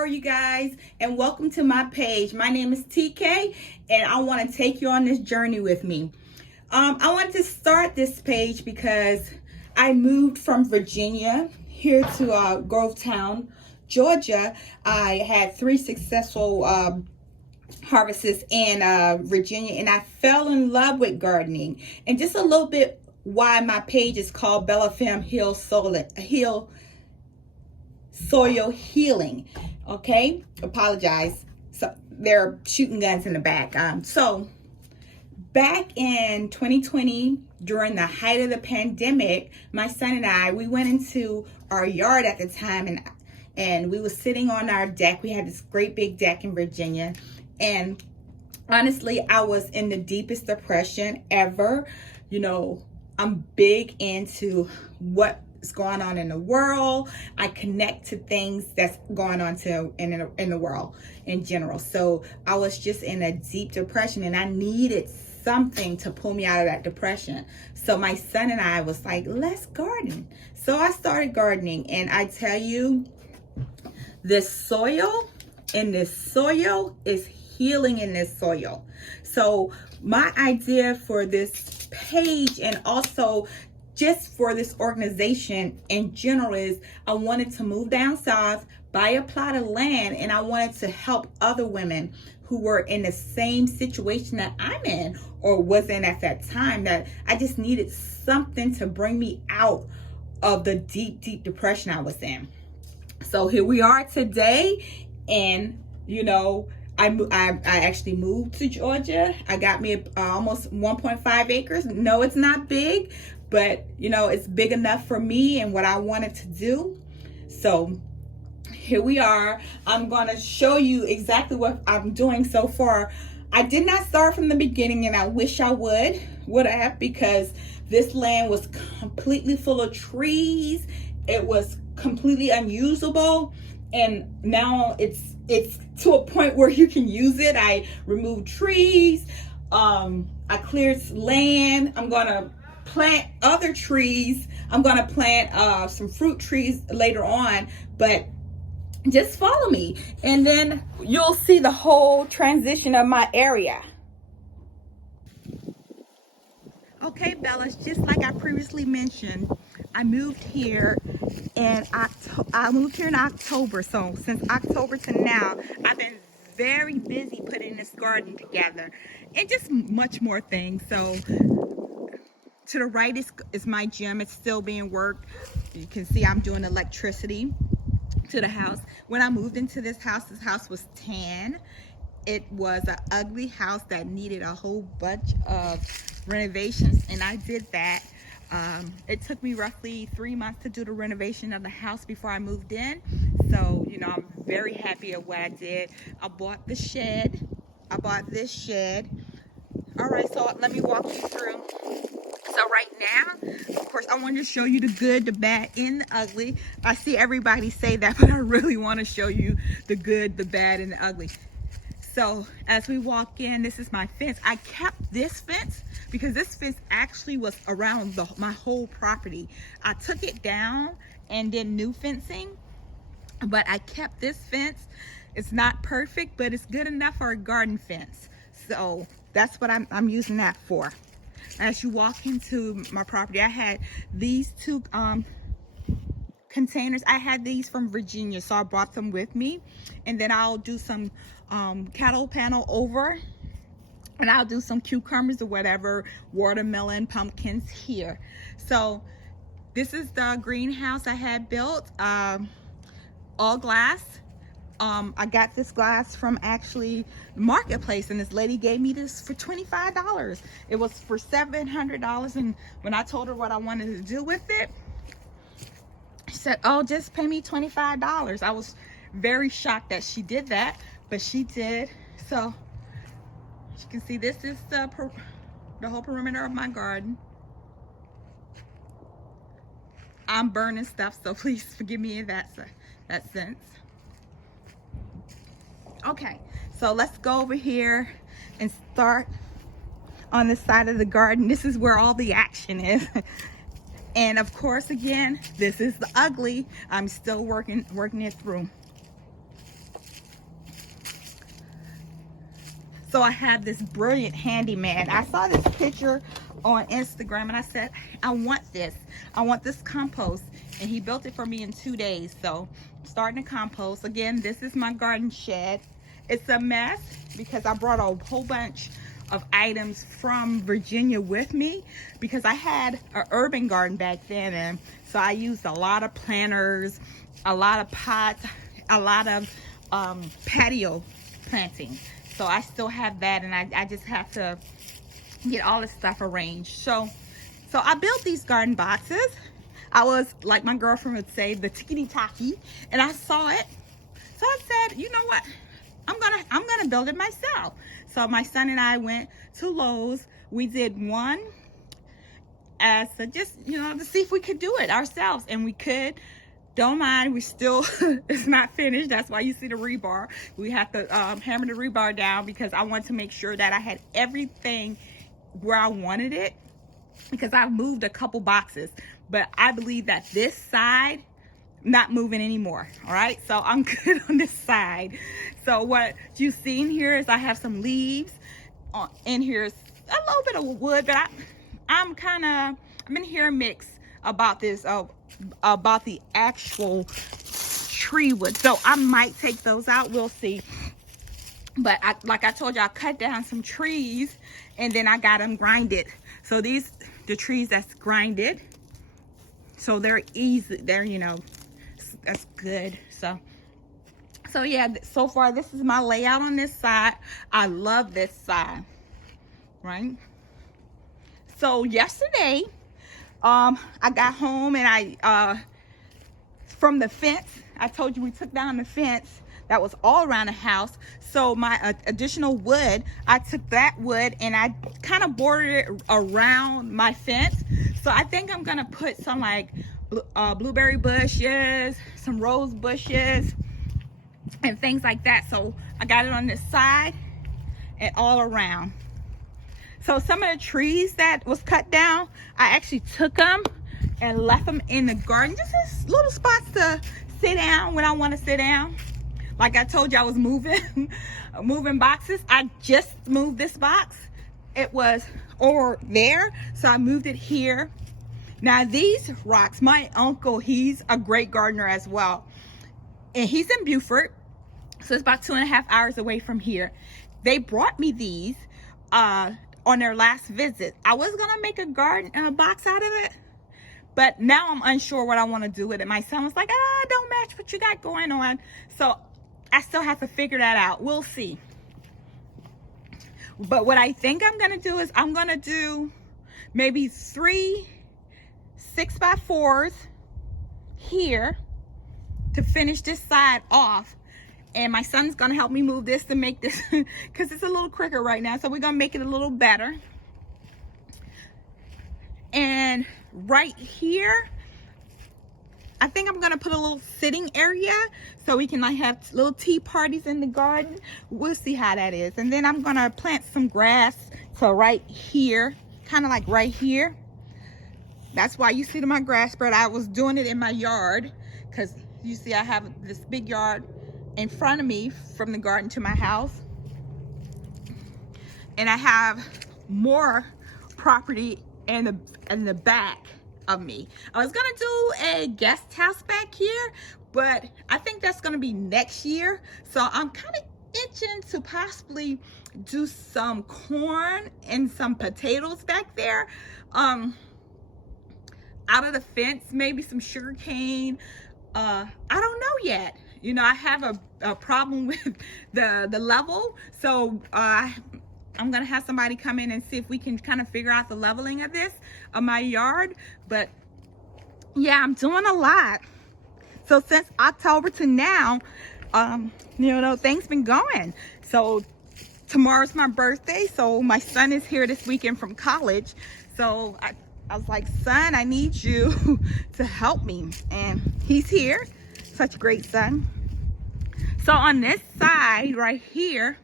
are you guys? And welcome to my page. My name is TK, and I want to take you on this journey with me. I wanted to start this page because I moved from Virginia here to Grovetown, Georgia. I had 3 successful harvests in Virginia, and I fell in love with gardening. And just a little bit why my page is called Bella Femme Heal Soil Healing. Okay, apologize. So they're shooting guns in the back. So back in 2020, during the height of the pandemic, my son and I, we went into our yard at the time, and we were sitting on our deck. We had this great big deck in Virginia, and honestly, I was in the deepest depression ever. You know, I'm big into what's going on in the world. I connect to things that's going on in the world in general. So I was just in a deep depression, and I needed something to pull me out of that depression. So my son and I was like, let's garden. So I started gardening, and I tell you, this soil is healing in this soil. So my idea for this page, and also just for this organization in general, is I wanted to move down south, buy a plot of land, and I wanted to help other women who were in the same situation that I'm in or was in at that time, that I just needed something to bring me out of the deep depression I was in. So here we are today, and you know, I actually moved to Georgia. I got me almost 1.5 acres. No, it's not big, but you know, it's big enough for me and what I wanted to do. So here we are. I'm going to show you exactly what I'm doing so far. I did not start from the beginning, and I wish I would have, because this land was completely full of trees. It was completely unusable, and now it's to a point where you can use it. I removed trees. I cleared land. I'm gonna plant other trees. I'm gonna plant some fruit trees later on, but just follow me, and then you'll see the whole transition of my area. Okay, Bellas, just like I previously mentioned, I moved here in October. So since October to now, I've been very busy putting this garden together and just much more things. So to the right is my gym. It's still being worked. You can see I'm doing electricity to the house. When I moved into this house was tan. It was an ugly house that needed a whole bunch of renovations, and I did that. It took me roughly 3 months to do the renovation of the house before I moved in. So, you know, I'm very happy at what I did. I bought the shed. I bought this shed. All right, so let me walk you through. So right now, of course, I wanted to show you the good, the bad, and the ugly. I see everybody say that, but I really want to show you the good, the bad, and the ugly. So as we walk in, this is my fence. I kept this fence because this fence actually was around my whole property. I took it down and did new fencing, but I kept this fence. It's not perfect, but it's good enough for a garden fence. So that's what I'm using that for. As you walk into my property, I had these 2 containers. I had these from Virginia, so I brought them with me, and then I'll do some cattle panel over, and I'll do some cucumbers or whatever, watermelon, pumpkins here. So this is the greenhouse I had built, all glass. I got this glass from actually Marketplace, and this lady gave me this for $25. It was for $700, and when I told her what I wanted to do with it, she said, oh, just pay me $25. I was very shocked that she did that, but she did. So as you can see, this is the whole perimeter of my garden. I'm burning stuff, so please forgive me in that sense. Okay, so let's go over here and start on the side of the garden. This is where all the action is. And of course, again, this is the ugly. I'm still working it through. So I have this brilliant handyman. I saw this picture on Instagram and I said, I want this compost. And he built it for me in 2 days. So I'm starting to compost. Again, this is my garden shed. It's a mess because I brought a whole bunch of items from Virginia with me because I had an urban garden back then, and so I used a lot of planters, a lot of pots, a lot of patio planting. So I still have that, and I just have to get all this stuff arranged. So I built these garden boxes. I was, like my girlfriend would say, the tickety-tacky, and I saw it. So I said, you know what? I'm gonna build it myself. So my son and I went to Lowe's. We did one as just, you know, to see if we could do it ourselves, and we could. Don't mind, we still it's not finished. That's why you see the rebar. We have to hammer the rebar down because I want to make sure that I had everything where I wanted it, because I've moved a couple boxes, but I believe that this side not moving anymore. All right, so I'm good on this side. So what you see in here is I have some leaves. In here is a little bit of wood, but I'm in here mixed about this about the actual tree wood. So I might take those out. We'll see. But like I told you, I cut down some trees and then I got them grinded. So these the trees that's grinded. So they're easy. They're, you know, that's good. So yeah, so far this is my layout on this side. I love this side, right? So yesterday I got home and I from the fence, I told you we took down the fence that was all around the house. So my additional wood, I took that wood and I kind of bordered it around my fence. So I think I'm gonna put some like blueberry bushes, some rose bushes, and things like that. So I got it on this side and all around. So some of the trees that was cut down, I actually took them and left them in the garden, just as little spots to sit down when I want to sit down. Like I told you, I was moving moving boxes. I just moved this box. It was over there, so I moved it here. Now these rocks, my uncle, he's a great gardener as well, and he's in Beaufort, so it's about 2.5 hours away from here. They brought me these on their last visit. I was gonna make a garden box out of it, but now I'm unsure what I want to do with it. My son was like, don't match what you got going on. So I still have to figure that out. We'll see. But what I think I'm gonna do is I'm gonna do maybe 3 6x4s here to finish this side off. And my son's gonna help me move this to make this, because it's a little crooked right now. So we're gonna make it a little better. And right here, I think I'm gonna put a little sitting area so we can like have little tea parties in the garden. We'll see how that is. And then I'm gonna plant some grass to right here, kind of like right here. That's why you see my grass spread. I was doing it in my yard because you see I have this big yard in front of me from the garden to my house, and I have more property in the back of me. I was gonna do a guest house back here, but I think that's gonna be next year. So I'm kind of itching to possibly do some corn and some potatoes back there, out of the fence, maybe some sugar cane. I don't know yet. You know, I have a problem with the level, so I'm gonna have somebody come in and see if we can kind of figure out the leveling of this, of my yard. But yeah, I'm doing a lot. So since October to now, you know, things been going. So tomorrow's my birthday, so my son is here this weekend from college. So I was like, son, I need you to help me. And he's here, such a great son. So on this side right here,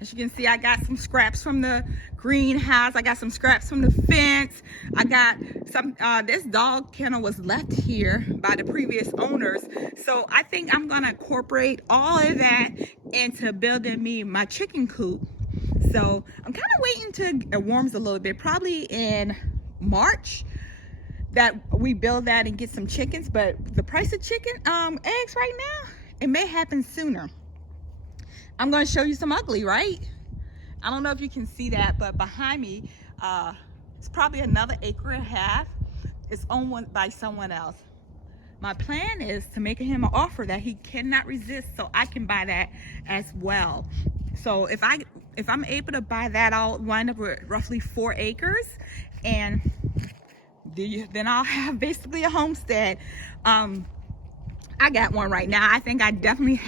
as you can see, I got some scraps from the greenhouse. I got some scraps from the fence. I got some, this dog kennel was left here by the previous owners. So I think I'm gonna incorporate all of that into building me my chicken coop. So I'm kind of waiting till it warms a little bit, probably in March, that we build that and get some chickens. But the price of chicken eggs right now, it may happen sooner. I'm going to show you some ugly, right? I don't know if you can see that, but behind me, it's probably another acre and a half. It's owned by someone else. My plan is to make him an offer that he cannot resist, so I can buy that as well. So if I'm able to buy that, I'll wind up with roughly 4 acres, and then I'll have basically a homestead. I got one right now. I think I definitely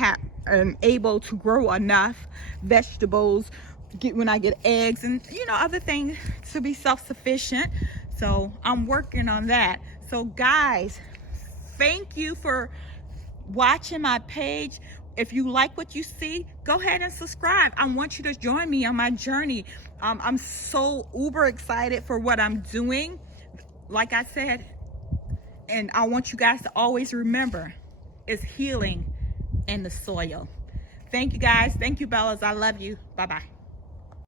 am able to grow enough vegetables when I get eggs and other things to be self-sufficient. So I'm working on that. So guys, thank you for watching my page. If you like what you see, go ahead and subscribe. I want you to join me on my journey. I'm so uber excited for what I'm doing. Like I said, and I want you guys to always remember, it's healing in the soil. Thank you guys. Thank you, Bellas. I love you. Bye-bye.